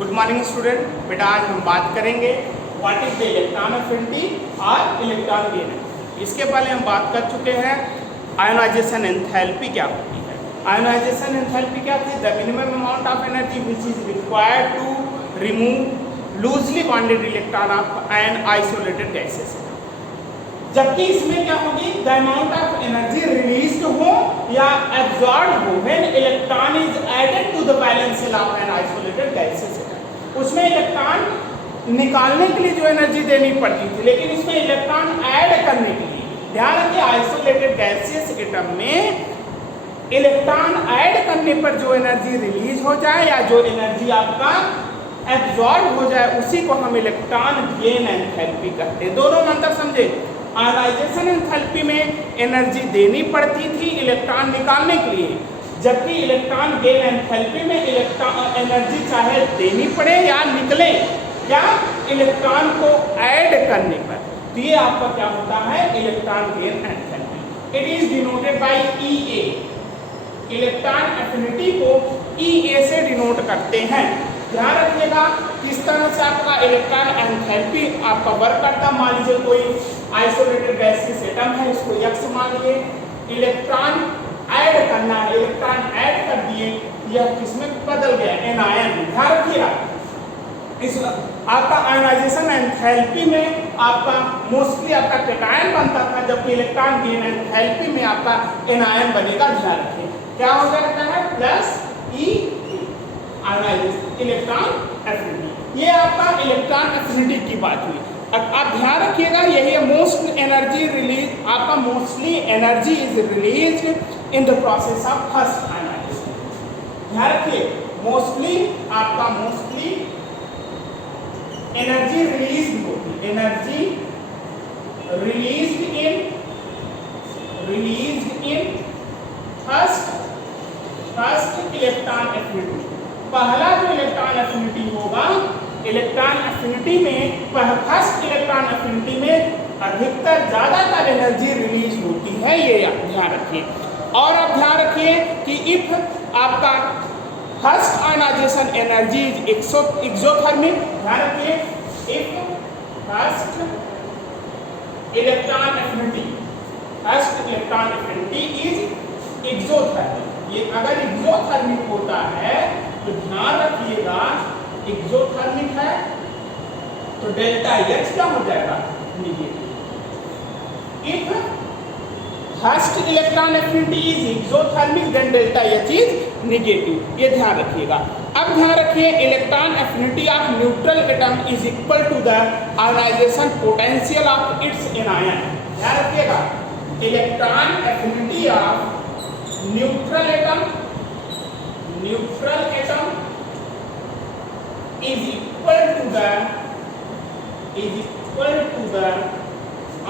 Good morning student. बेटा आज हम बात करेंगे what is the electron affinity और इलेक्ट्रॉन गेन। इसके पहले हम बात कर चुके हैं आयोनाइजेशन एंथैल्पी क्या होती है। आयोनाइजेशन एंथैल्पी क्या थी? The minimum amount of energy which is required to remove loosely bonded electron of an isolated gases. जबकि इसमें क्या होगी? The amount of energy released हो या एब्जॉर्ब हो when electron is added to the valence shell of an isolated gases. उसमें electron निकालने के लिए जो एनर्जी देनी पड़ती थी, लेकिन इसमें इलेक्ट्रॉन ऐड करने के लिए ध्यान रखिए आइसोलेटेड गैसियस एटम में इलेक्ट्रॉन ऐड करने पर जो एनर्जी रिलीज हो जाए या जो एनर्जी आपका एब्जॉर्ब हो जाए उसी को हम इलेक्ट्रॉन गेन एंथैल्पी कहते हैं। दोनों में अंतर समझे। आयोनाइजेशन एंथैल्पी में एनर्जी देनी पड़ती थी इलेक्ट्रॉन निकालने के लिए, जबकि इलेक्ट्रॉन गेन एंथैल्पी में इलेक्ट्रॉन एनर्जी चाहे देनी पड़े या निकले या इलेक्ट्रॉन को ऐड करने पर, तो ये आपका क्या होता है? Electron gain enthalpy. It is denoted by EA। Electron affinity को EA से डिनोट करते हैं। ध्यान रखिएगा किस तरह से आपका इलेक्ट्रॉन एंथैल्पी आपका वर्क करता है। मान लीजिए कोई आइसोलेटेड गैसियस एटम है, इसको X मान लिए, इलेक्ट्रॉन ऐड करना है, इलेक्ट्रॉन ऐड कर दिए, यह किसमें बदल गया? एनायन। ध्यान रखिएगा इस आपका आयोनाइजेशन एंथैल्पी में आपका मोस्टली आपका कैटायन बनता था, जबकि इलेक्ट्रॉन गेन एंथैल्पी में आपका एनायन बनेगा। ध्यान रखिए क्या हो जाता है? Plus E ionisation electron affinity. ये आपका इलेक्ट्रॉन एफिनिटी की बात हुई। अब आप ध्यान रखिएगा यही मोस्ट एनर्जी रिलीज आपका mostly energy is released in the process of first ionisation. ध्यान रखिए मोस्टली एनर्जी रिलीज होती, energy released in first electron affinity. पहला जो इलेक्ट्रॉन एफिनिटी होगा, इलेक्ट्रॉन एफिनिटी में फर्स्ट इलेक्ट्रॉन एफिनिटी में अधिकतर ज्यादातर एनर्जी रिलीज होती है, ये आप ध्यान रखिए। और आप ध्यान रखिए कि इफ आपका first ionisation energy is exothermic, ध्यान रखिए if first electron affinity is exothermic. ये अगर एक्सोथर्मिक होता है तो ध्यान रखिएगा एक्सोथर्मिक है तो डेल्टा H क्या हो जाएगा? Negative. If first electron affinity is exothermic then delta H is negative. ये ध्यान रखिएगा। अब ध्यान रखिए electron affinity of neutral atom is equal to the ionisation potential of its anion. ध्यान रखिएगा electron affinity of neutral atom is equal to the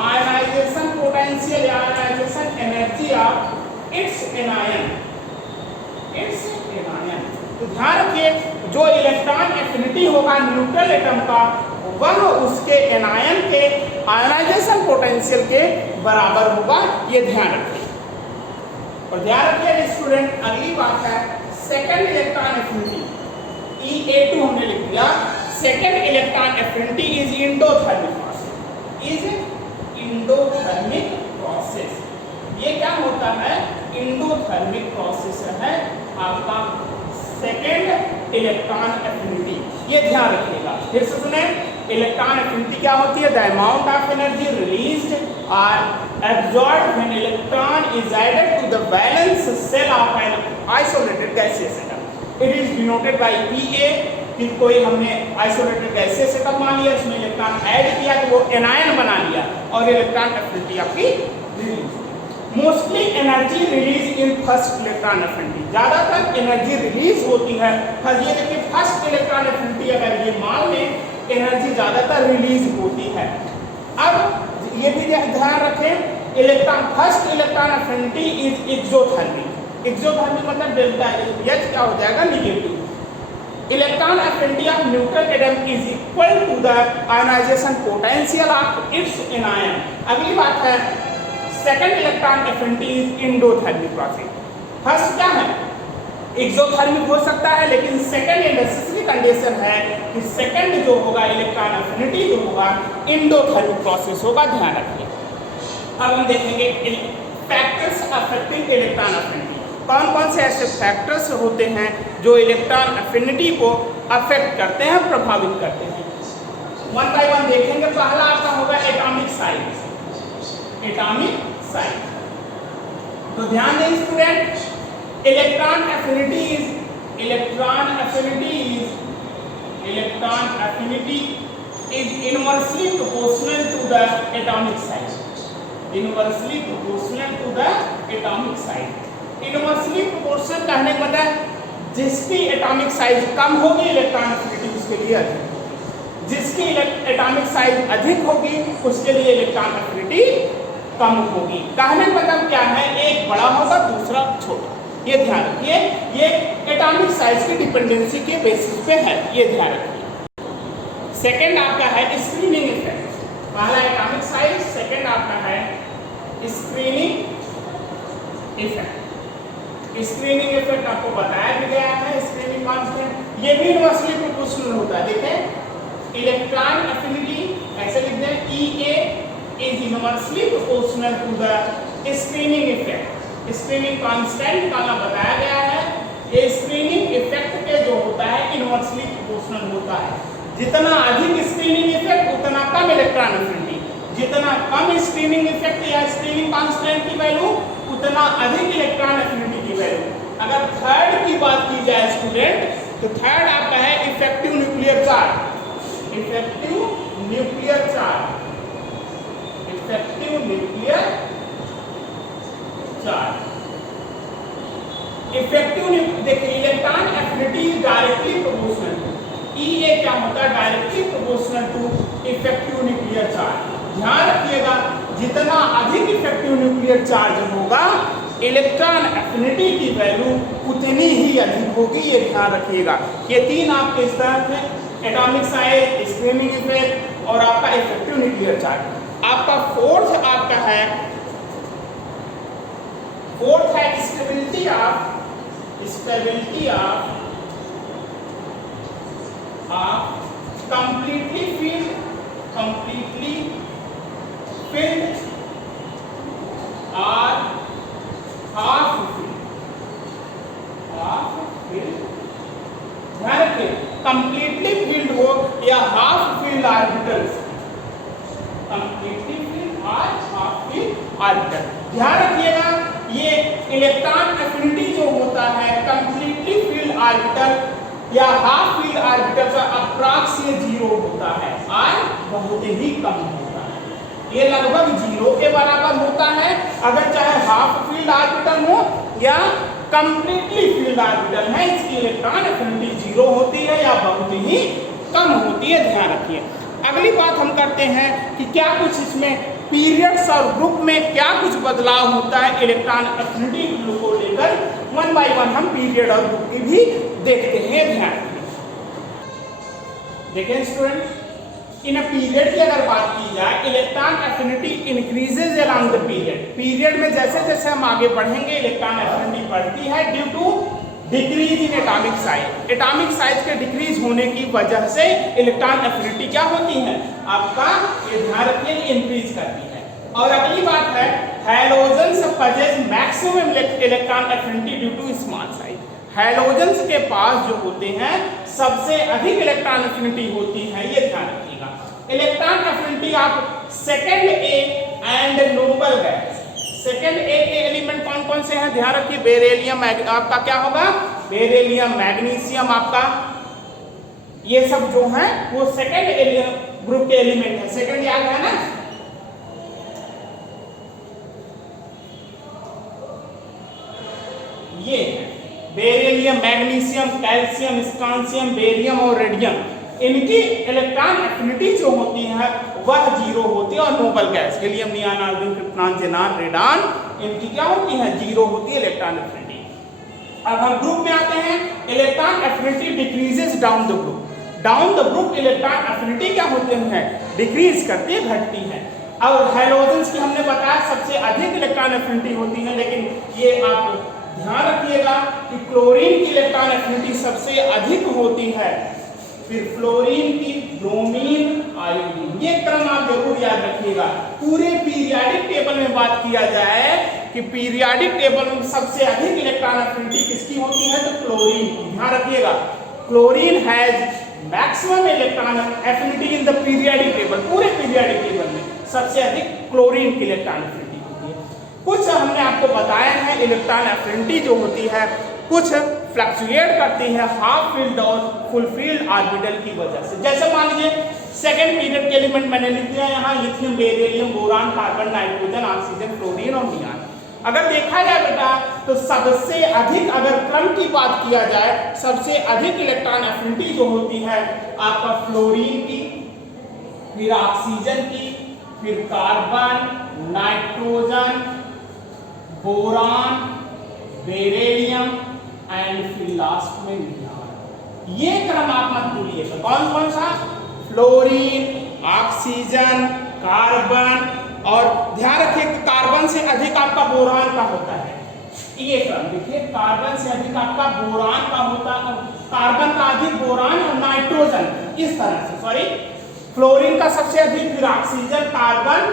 ionization potential या ionization energy of its anion। तो ध्यान रखिए जो इलेक्ट्रॉन एफिनिटी होगा neutral atom का वह उसके एनायन के आयोनाइजेशन पोटेंशियल के बराबर होगा, ये ध्यान रखिए। और ध्यान रखिए स्टूडेंट अगली बात है सेकेंड इलेक्ट्रॉन एफिनिटी EA2 हमने लिख दिया। Second electron affinity is endothermic process. ये क्या होता है? इंडोथर्मिक प्रोसेस है आपका सेकेंड इलेक्ट्रॉन एफिनिटी। ये ध्यान रखिएगा। फिर से सुने इलेक्ट्रॉन एफिनिटी क्या होती है? The amount of energy released और absorbed when electron is added to the valence shell of an isolated gaseous atom. It is denoted by EA कि कोई हमने आइसोलेटेड गैसियस एटम मान लिया, उसमें इलेक्ट्रॉन ऐड किया तो वो एनायन बना लिया और इलेक्ट्रॉन एफिनिटी आपकी रिलीज। मोस्टली एनर्जी रिलीज इन फर्स्ट इलेक्ट्रॉन एफिनिटी। ज्यादातर एनर्जी रिलीज होती है ये देखिए फर्स्ट इलेक्ट्रॉन एफिनिटी अगर ये मान लें एनर्जी ज्यादातर रिलीज होती है। अब ये भी ध्यान रखें electron first electron affinity is exothermic. Exothermic मतलब डेल्टा H क्या हो जाएगा? Negative. Electron affinity of neutral atom is equal to the ionisation potential of its anion. अगली बात है second electron affinity is endothermic process. First क्या है? Exothermic हो सकता है, लेकिन सेकेंड नेसेसरी कंडीशन है कि सेकंड जो होगा इलेक्ट्रॉन एफिनिटी जो होगा एंडोथर्मिक प्रोसेस होगा, ध्यान रखिए। अब हम देखेंगे फैक्टर्स अफेक्टिंग इलेक्ट्रॉन एफिनिटी। कौन कौन से ऐसे फैक्टर्स होते हैं जो इलेक्ट्रॉन एफिनिटी को अफेक्ट करते हैं, प्रभावित करते हैं। वन बाय वन देखेंगे। पहला आपका होगा एटॉमिक साइज। एटॉमिक साइज तो ध्यान दें student, electron affinity is inversely proportional to the atomic size. Inversely proportional to the atomic size. Inversely proportional कहने का मतलब जिसकी एटॉमिक साइज कम होगी इलेक्ट्रॉन एफिनिटी उसके लिए अधिक, जिसकी एटॉमिक साइज अधिक होगी उसके लिए इलेक्ट्रॉन एफिनिटी कम होगी। कहने का मतलब क्या है, एक बड़ा होगा दूसरा छोटा, ये ध्यान रखिए। ये एटॉमिक साइज की डिपेंडेंसी के बेसिस पे है, ये ध्यान रखिए। सेकंड आपका है स्क्रीनिंग इफेक्ट। पहला एटॉमिक साइज, सेकंड आपका है स्क्रीनिंग इफेक्ट। स्क्रीनिंग इफेक्ट आपको बताया भी गया है, स्क्रीनिंग कांस्टेंट ये भी इनवर्सली प्रोपोर्शनल होता है। देखें इलेक्ट्रॉन एफिनिटी ऐसे लिख दें, EA is inversely proportional to the screening effect। Screening constant का बताया गया है, ये स्क्रीनिंग इफेक्ट के जो होता है इनवर्सली प्रोपोर्शनल होता है। जितना अधिक स्क्रीनिंग इफेक्ट उतना कम इलेक्ट्रॉन एफिनिटी, जितना कम स्क्रीनिंग इफेक्ट या स्क्रीनिंग कांस्टेंट की वैल्यू उतना अधिक इलेक्ट्रॉन एफिनिटी की वैल्यू। अगर थर्ड की बात की जाए स्टूडेंट तो थर्ड आपका है effective nuclear charge. Effective nuclear charge, effective nuclear charge. Effective देखिए electron affinity directly proportional to EA क्या होता है, directly proportional to effective nuclear charge. ध्यान रखिएगा जितना अधिक इफेक्टिव न्यूक्लियर चार्ज होगा इलेक्ट्रॉन एफिनिटी की वैल्यू उतनी ही अधिक होगी, ये ध्यान रखिएगा। ये तीन आपके इस तरह से एटॉमिक साइज, स्क्रीनिंग इफेक्ट और आपका इफेक्टिव न्यूक्लियर चार्ज। आपका फोर्थ आपका है stability of completely filled or half filled। ध्यान रखिए completely filled हो या half filled orbitals, completely filled और half filled ऑर्बिटल। ध्यान रखिएगा ये इलेक्ट्रॉन एफिनिटी जो होता है completely filled ऑर्बिटल या हाफ फील्ड ऑर्बिटल का अप्रॉक्सिमेट जीरो होता है और बहुत ही कम होता है। ये लगभग जीरो के बराबर होता है अगर चाहे हाफ फील्ड ऑर्बिटल हो या कंप्लीटली फील्ड ऑर्बिटल है, इसकी इलेक्ट्रॉन एफिनिटी जीरो होती है या बहुत ही कम होती है, ध्यान रखिए। अगली बात हम करते हैं कि क्या कुछ इसमें पीरियड्स और ग्रुप में क्या कुछ बदलाव होता है इलेक्ट्रॉन एफिनिटी को लेकर। वन बाय वन हम पीरियड और ग्रुप की भी देखते हैं, ध्यान देखें स्टूडेंट। इन पीरियड की अगर बात की जाए electron affinity increases along the period में जैसे जैसे हम आगे बढ़ेंगे इलेक्ट्रॉन एफिनिटी बढ़ती है due to decrease in atomic size. Atomic size के डिक्रीज होने की वजह से इलेक्ट्रॉन एफिनिटी क्या होती है आपका, ये ध्यान रखिए, इंक्रीज करती है। और अगली बात है halogens possess maximum electron affinity due to small size. Halogens के पास जो होते हैं सबसे अधिक इलेक्ट्रॉन एफिनिटी होती है, ये ध्यान रखिएगा। इलेक्ट्रॉन एफिनिटी आप second A and noble gas, second ए के एलिमेंट कौन कौन से हैं ध्यान रखिए। बेरिलियम आपका क्या होगा, बेरिलियम, मैग्नीशियम आपका, ये सब जो हैं वो सेकंड ग्रुप के एलिमेंट है। सेकंड याद है ना, ये beryllium, magnesium, calcium, strontium, barium और रेडियम, इनकी इलेक्ट्रॉन एफिनिटी जो होती है वह जीरो होती है। और noble gas helium, neon, argon, krypton, xenon, radon, इनकी क्या होती है, जीरो होती है इलेक्ट्रॉन एफिनिटी। अब हम ग्रुप में आते हैं। Electron affinity decreases down the group. Down the group electron affinity क्या होते हैं, डिक्रीज करती है, घटती है। और हैलोजेंस की हमने बताया सबसे अधिक इलेक्ट्रॉन एफिनिटी होती है, लेकिन ये आप ध्यान रखिएगा कि क्लोरीन की इलेक्ट्रॉन एफिनिटी सबसे अधिक होती है। फिर फ्लोरीन की ब्रोमीन आयोडीन। ये क्रम आप जरूर याद रखिएगा। पूरे पीरियाडिक टेबल में बात किया जाए कि पीरियाडिक टेबल में सबसे अधिक इलेक्ट्रॉन एफिनिटी किसकी होती है, तो क्लोरीन की। ध्यान रखिएगा, chlorine has maximum electron affinity in the periodic table. पूरे पीरियाडिक टेबल में सबसे अधिक क्लोरीन की इलेक्ट्रॉन एफिनिटी होती है। कुछ हमने आपको बताया है इलेक्ट्रॉन एफिनिटी जो होती है कुछ फ्लक्चुएट करती है हाफ फील्ड और फुल फील्ड ऑर्बिटल की वजह से। जैसे मान लीजिए सेकंड पीरियड के एलिमेंट मैंने लिख दिया यहाँ, lithium, beryllium, boron, carbon, nitrogen, oxygen, fluorine और नियॉन। अगर देखा जाए बेटा तो सबसे अधिक, अगर क्रम की बात किया जाए, सबसे अधिक इलेक्ट्रॉन एफिनिटी जो होती है आपका फ्लोरीन की, फिर ऑक्सीजन की, फिर carbon, nitrogen, boron, beryllium and फिर लास्ट में नियॉन। ये क्रम आप मत भूलिएगा। कौन कौन सा, फ्लोरीन, ऑक्सीजन, कार्बन, और ध्यान रखिए कि कार्बन से अधिक आपका बोरान का होता है। ये क्रम देखिए, कार्बन से अधिक आपका बोरान का होता है, कार्बन का अधिक बोरान और नाइट्रोजन, इस तरह से। सॉरी, फ्लोरीन का सबसे अधिक, फिर ऑक्सीजन, कार्बन,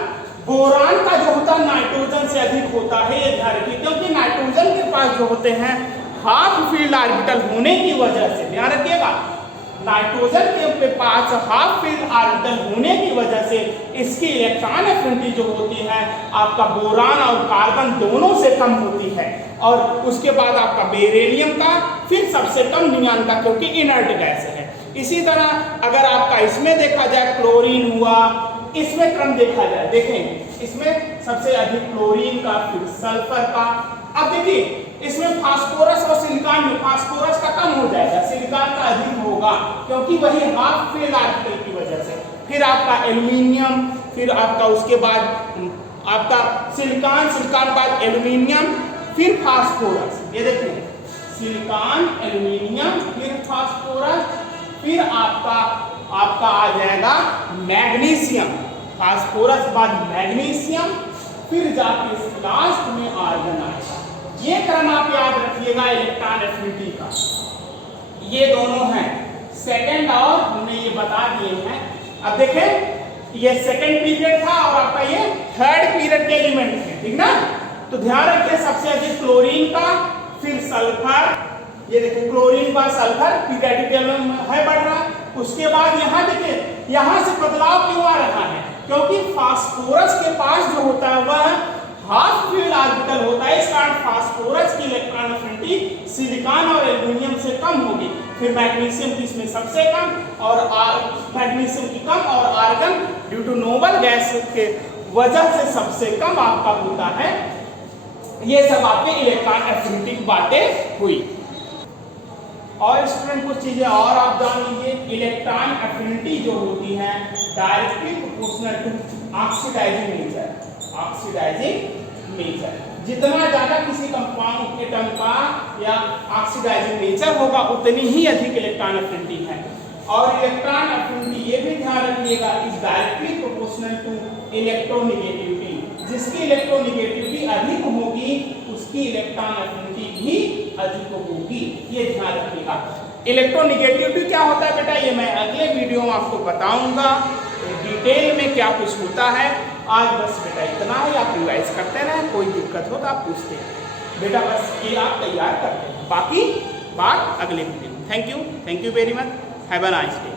बोरान का जो होता है नाइट्रोजन से अधिक होता है। ये ध्यान रखिए, क्योंकि नाइट्रोजन के पास जो होते हैं हाफ फील्ड ऑर्बिटल होने की वजह से, ध्यान रखिएगा, नाइट्रोजन के पास हाफ फील्ड ऑर्बिटल होने की वजह से इसकी इलेक्ट्रॉन एफिनिटी जो होती है आपका बोरान और कार्बन दोनों से कम होती है, और उसके बाद आपका बेरिलियम का, फिर सबसे कम नियॉन का, क्योंकि इनर्ट गैस है। इसी तरह अगर आपका इसमें देखा जाए क्लोरीन हुआ, इसमें क्रम देखा जाए, देखें इसमें सबसे अधिक क्लोरीन का, फिर सल्फर का। अब देखिए इसमें फास्फोरस और सिलिकॉन में फास्फोरस का कम हो जाएगा, सिलिकॉन का अधिक होगा, क्योंकि वही हाफ फील्ड ऑर्बिटल की वजह से। फिर आपका एल्यूमिनियम, फिर आपका उसके बाद आपका सिलिकॉन, सिलिकॉन बाद एल्यूमिनियम, फिर फास्फोरस। ये देखिए सिलिकॉन, एल्यूमिनियम, फिर फास्फोरस, फिर आपका आ जाएगा मैग्नीशियम, फास्फोरस बाद मैग्नीशियम, फिर जाके लास्ट में आर्गन आएगा। ये क्रम आप याद रखिएगा इलेक्ट्रॉन एफिनिटी का। ये दोनों हैं सेकंड, और हमने ये बता दिए हैं। अब देखें ये सेकंड पीरियड था और आपका ये थर्ड पीरियड के एलिमेंट है, ठीक ना। तो ध्यान रखिए सबसे अधिक क्लोरीन का, फिर सल्फर, ये देखिए क्लोरीन का सल्फर पीरियडिक टेबल में है बढ़ रहा। उसके बाद यहाँ देखिए यहाँ से बदलाव क्यों आ रहा है, क्योंकि फास्फोरस के पास जो होता है वह हाफ फील्ड ऑर्बिटल होता है, इस कारण फास्फोरस की इलेक्ट्रॉन एफिनिटी सिलिकॉन और एल्यूमिनियम से कम होगी। फिर मैग्नीशियम की इसमें सबसे कम, और मैग्नीशियम की कम, और argon due to noble gas के वजह से सबसे कम आपका होता है। ये सब आपके इलेक्ट्रॉन एफिनिटी की बातें हुई। और स्टूडेंट कुछ चीजें और आप जान लीजिए। इलेक्ट्रॉन एफिनिटी जो होती है directly proportional to oxidising nature. Oxidising nature, जितना ज्यादा किसी कंपाउंड एटम का या ऑक्सीडाइजिंग नेचर होगा उतनी ही अधिक इलेक्ट्रॉन एफिनिटी है। और इलेक्ट्रॉन एफिनिटी ये भी ध्यान रखिएगा is directly proportional to electronegativity. जिसकी इलेक्ट्रोनेगेटिविटी अधिक होगी उसकी इलेक्ट्रॉन एफिनिटी भी अधिक होगी, ये ध्यान रखिएगा। इलेक्ट्रोनेगेटिविटी क्या होता है बेटा, ये मैं अगले वीडियो में आपको बताऊंगा डिटेल में क्या कुछ होता है। आज बस बेटा इतना ही, आप रिवाइज करते रहें, कोई दिक्कत हो तो आप पूछते हैं बेटा, बस ये आप तैयार करते हैं, बाकी बात अगले वीडियो में। Thank you very much, have a nice day.